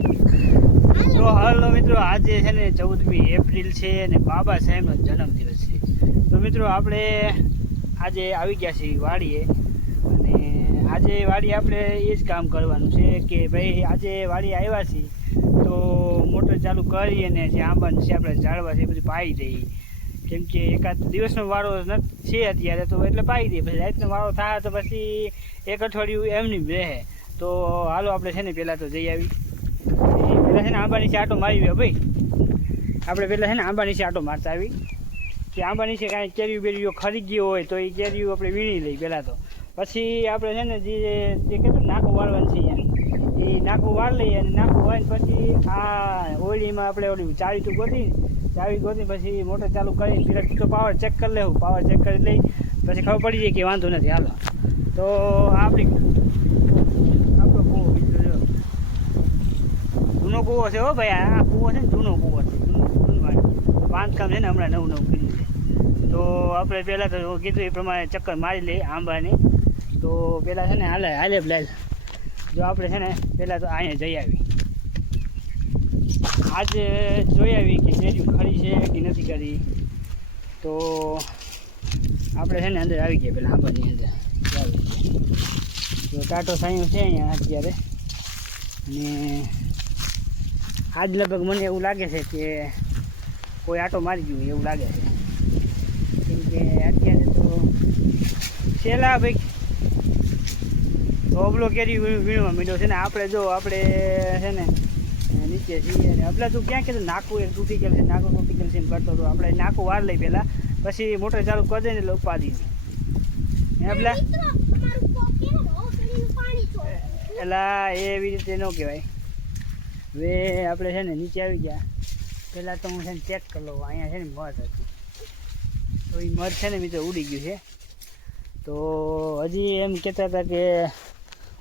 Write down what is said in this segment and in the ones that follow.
તો હાલો મિત્રો, આજે છે ને 14મી એપ્રિલ છે અને બાબા સાહેબનો જન્મદિવસ છે. તો મિત્રો આપણે આજે આવી ગયા છીએ વાડીએ, અને આજે વાડી આપણે એ જ કામ કરવાનું છે કે ભાઈ આજે વાડી આવ્યા છીએ તો મોટર ચાલુ કરી અને જે આંબાનું છે આપણે ઝાડવા છે એ બધું પાઈ દઈએ, કેમ કે એકાદ દિવસનો વારો છે અત્યારે તો એટલે પાઈ દઈએ. પછી રાતનો વારો થાય તો પછી એક અઠવાડિયું એમની રહે. તો હાલો આપણે છે ને પહેલાં તો જઈ આવી. પહેલાં છે ને આંબા નીચે આટો મારી ભાઈ, આપણે પહેલાં છે ને આંબા નીચે આટો મારતા આવી કે આંબા નીચે કાંઈ કેરીઓ બેરીઓ ખરી ગયો હોય તો એ કેરીઓ આપણે વીણી લઈ પહેલાં. તો પછી આપણે છે ને જે કીધું નાકું વાળવાનું છે એ નાકું વાળ લઈએ, અને નાકું વાળીને પછી આ ઓળીમાં આપણે ઓલી ચાવી ગોતી પછી મોટર ચાલુ કરી પેલા તો પાવર ચેક કરી લેવું. પાવર ચેક કરી લઈ પછી ખબર પડી જાય કે વાંધો નથી. હાલો તો આપણો કૂવો જૂનો કૂવો છે હો ભાઈ. આ કૂવો છે ને જૂનો કૂવો છે, જૂનું બાંધકામ છે ને હમણાં નવું કર્યું છે. તો આપણે પહેલાં તો કીધું એ પ્રમાણે ચક્કર મારી લઈએ આંબાની. તો પહેલાં છે ને હાલે જો આપણે છે ને પહેલાં તો અહીંયા જઈ આવી, આજે જોઈ આવી કે કેરીઓ ખરી છે કે નથી કરી. તો આપણે છે ને અંદર આવી ગયા પહેલાં આંબાની અંદર તો ટાટો સાયું છે અહીંયા અત્યારે. અને આજ લગભગ મને એવું લાગે છે કે કોઈ આટો મારી ગયું એવું લાગે છે, કેમ કે અત્યારે તો છેલ્લા ભાઈ અબલો કેરી વીણવા માંડ્યો છે ને. આપણે જો આપણે છે ને નીચે છીએ અને અબલા તું ક્યાં કીધું નાકું એક તૂટી ગયેલ છે, નાકું તૂટી ગયેલ છે એમ કરતો હતો. આપણે નાકું વાર લઈ પહેલાં, પછી મોટર ચાલુ કરી દે ને એટલે ઉપાડીને અબલા એલા એવી રીતે ન કહેવાય. હવે આપણે છે ને નીચે આવી ગયા. પહેલાં તો હું છે ને ચેક કરી લઉં. અહીંયા છે ને મધ હતું, તો એ મધ છે ને મિત્રો ઉડી ગયું છે. તો હજી એમ કહેતા હતા કે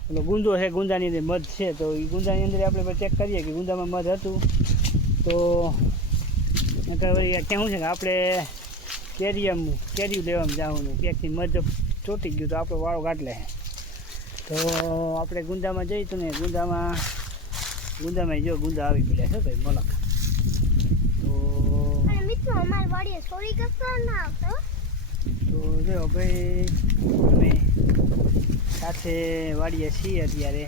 ઓલો ગુંદો છે, ગુંદાની અંદર મધ છે. તો એ ગુંદાની અંદર આપણે ચેક કરીએ કે ગુંદામાં મધ હતું. તો ક્યાં શું છે કે આપણે કેરીઓ લેવામાં જવાનું, ક્યાંકથી મધ ચોટી ગયું તો આપણો વાળો કાઢ લે. તો આપણે ગુંદામાં જઈ તો ને ગુંદામાં જો ગુંદા આવી ગયા છે ભાઈ મલક. તો મિત્રો અમારી વાડીએ ચોરી કરતા ના આવતો. તો જો ભાઈ અમે સાથે વાડીએ છીએ અત્યારે,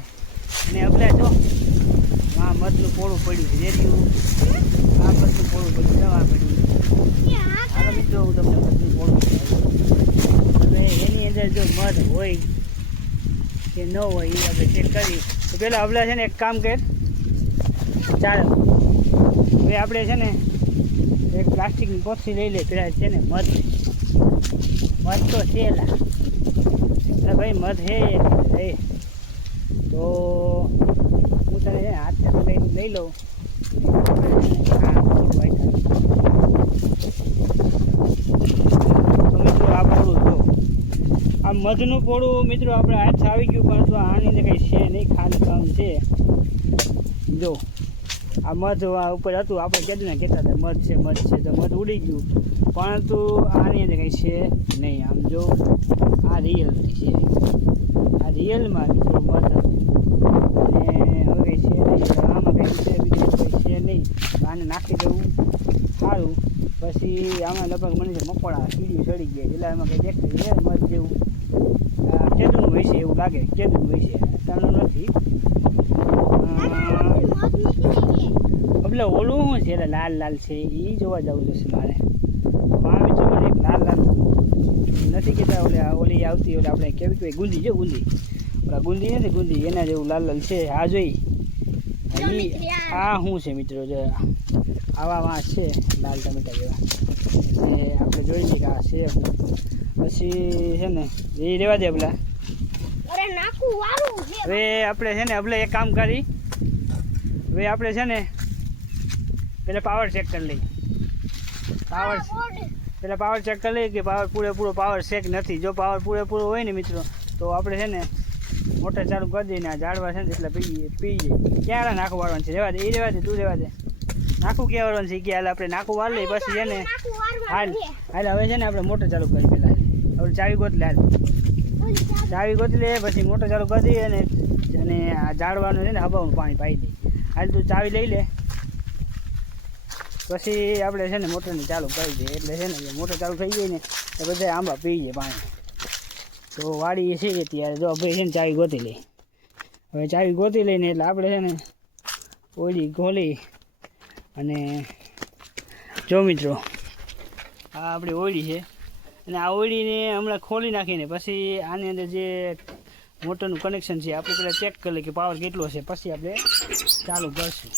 અને આપણે જો આ મધનું પોળું પડ્યું છે રેડિયું, આ મધનું પોળું પડ્યું જવા પડ્યું. હાલો મિત્રો હું તમને મધનું પોળું હવે એની અંદર જો મધ હોય કે ન હોય એ આપણે ચેક કરી. તો પહેલાં અબલા છે ને એક કામ કર ચાલો, હવે આપણે છે ને એક પ્લાસ્ટિકની પોથી લઈ લે. પેલા છે ને મધ તો છે એટલે ભાઈ મધ હે. તો હું તને છે ને હાથથી લઈ લઉં. તો મિત્રો આ પોળું જો આ મધનું પોળું મિત્રો આપણે હાથ આવી ગયું, પરંતુ આની અંદર કંઈ છે નહીં, ખાલી કામ છે. જો આ મધ ઉપર હતું, આપણે કીધું ને કહેતા હતા મધ છે તો મધ ઉડી ગયું, પરંતુ આની અંદર કંઈ છે નહીં. આમ જો આ રિયલ છે, આ રિયલમાં મિત્રો મધ હતું. અને હવે કંઈ છે નહીં, આમાં કંઈ છે બીજું કંઈ છે નહીં. આને નાખી દેવું સારું. પછી આમાં લગભગ મને છે મકોડા કીડીઓ ચડી ગયા એટલે એમાં કંઈ દેખાય છે મધ જેવું. કેદુનું હોય છે એવું લાગે, કેદુનું હોય છે, તાનું નથી. એટલે ઓલું શું છે એટલે લાલ છે એ જોવા જવું જશે મારે. આ બીજું મને એક લાલ નથી કહેતા ઓલી આવતી ઓલે આપણે કેવી કહેવાય ગુંદી જો ગુંદી, ઓલા ગુંદી નથી ગુંદી એના જેવું લાલ છે. આ જોઈ આ શું છે મિત્રો, જો આવા વાં છે લાલ ટમેટા જેવા, એ આપણે જોઈ લઈએ કે આ છે. પછી છે ને એ રેવા દે પેલા. હવે આપણે છે ને અબલે એક કામ કરી, હવે આપણે છે ને પહેલાં પાવર ચેક કરી લઈએ. પાવર ચેક કરી લઈએ કે પાવર પૂરેપૂરો પાવર છે કે નથી. જો પાવર પૂરેપૂરો હોય ને મિત્રો તો આપણે છે ને મોટર ચાલુ કરી દઈને આ ઝાડવા છે ને એટલે પી જાય. ક્યારે નાખું વાળવાનું છે, રહેવા દે એ રહેવા દે, તું રહેવા દે. નાખું ક્યાં વાળવાનું છે કે હાલ આપણે નાખું વાર લઈએ પછી છે ને હાલ હવે છે ને આપણે મોટર ચાલુ કરી પહેલાં આપણે ચાવી ગોતી લે, ચાવી ગોતી લે પછી મોટર ચાલુ કરી દઈએ અને આ ઝાડવાનું છે ને હબાનું પાણી પાઈ દઈએ. હાલ તું ચાવી લઈ લે, પછી આપણે છે ને મોટરને ચાલુ કરી દઈએ. એટલે છે ને મોટર ચાલુ થઈ ગઈ ને એ બધા આંબા પી જાય પાણી. તો વાડી છે ત્યારે જો ભાઈ છે ને ચાવી ગોતી લઈ. હવે ચાવી ગોતી લઈને એટલે આપણે છે ને ઓળી ખોલી અને જો મિત્રો આ આપણી ઓળી છે અને આ ઓળીને હમણાં ખોલી નાખીને પછી આની અંદર જે મોટરનું કનેક્શન છે આપણે પહેલાં ચેક કરી લઈએ કે પાવર કેટલો છે, પછી આપણે ચાલુ કરશું.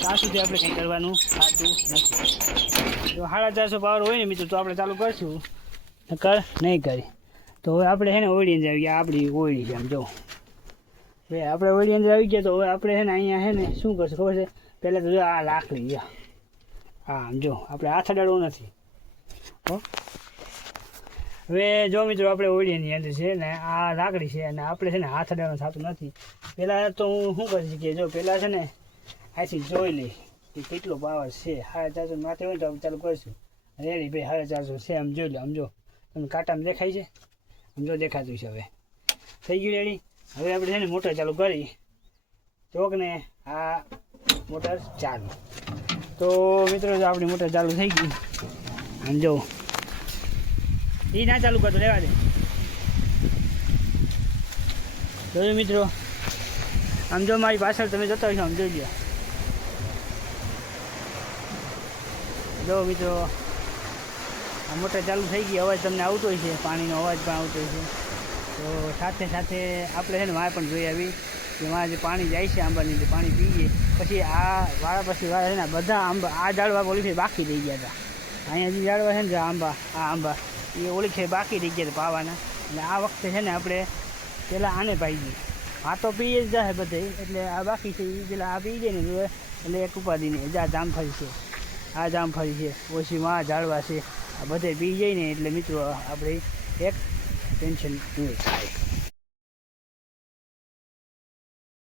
ત્યાં સુધી આપણે કંઈ કરવાનું થતું નથી. જો 450 પાવર હોય ને મિત્રો તો આપણે ચાલુ કરશું, નકર નહીં કરી. તો હવે આપણે છે ને ઓળી અંદર આવી ગયા. આપણી ઓળી છે આમ જો હવે આપણે ઓળી અંદર આવી ગયા. તો હવે આપણે છે ને અહીંયા છે ને શું કરશું ખબર છે, પહેલાં તો જો આ લાકડી હા આમ જો આપણે હાથ અડાડવો નથી. હો હવે જો મિત્રો આપણે ઓળીની અંદર છે ને આ લાકડી છે અને આપણે છે ને હાથ અડાડવાનું થતું નથી. પહેલાં તો હું શું કરીશ કે જો પહેલાં છે ને આથી જોઈ લઈ કે કેટલો પાવર છે. 450 માથે હોય તો આપણે ચાલુ કરીશું. રેડી ભાઈ 450 છે આમ જોઈ લો. આમ જો તમને કાંટામાં દેખાય છે, આમ જો દેખાતું છે. હવે થઈ ગયું રેડી. હવે આપણે છે ને મોટર ચાલુ કરી ચોક ને આ મોટર ચાલુ. તો મિત્રો જો આપણી મોટર ચાલુ થઈ ગઈ. આમ જો એ ના ચાલુ કરતો લેવા દે. જોયું મિત્રો આમ જો મારી પાછળ તમે જતા હોય આમ જોઈ લો. જો મિત્રો આ મોટર ચાલુ થઈ ગઈ. અવાજ તમને આવતો હોય છે, પાણીનો અવાજ પણ આવતો હોય છે. તો સાથે સાથે આપણે છે ને વાય પણ જોઈ આવી કે વાં જે પાણી જાય છે આંબાની અંદર પાણી પીએ. પછી આ વાળા પછી વાળા છે ને બધા આંબા આ ઝાડવા ઓલી ફેર બાકી રહી ગયા હતા. અહીંયા જે ઝાડવા છે ને જે આંબા આ આંબા એ ઓલી ફેર બાકી રહી ગયા હતા પાવાના. એટલે આ વખતે છે ને આપણે પહેલાં આને પાઈ ગઈ. આ તો પીએ જ જાય બધે, એટલે આ બાકી છે એ પેલા આ પી જાય ને એટલે એક ઉપાધિની જા જામફળી છે, આ જામફળી છે, ઓછી માં ઝાડવા છે, આ બધે પી જાય ને એટલે મિત્રો આપણે એક ટેન્શન દૂર થાય.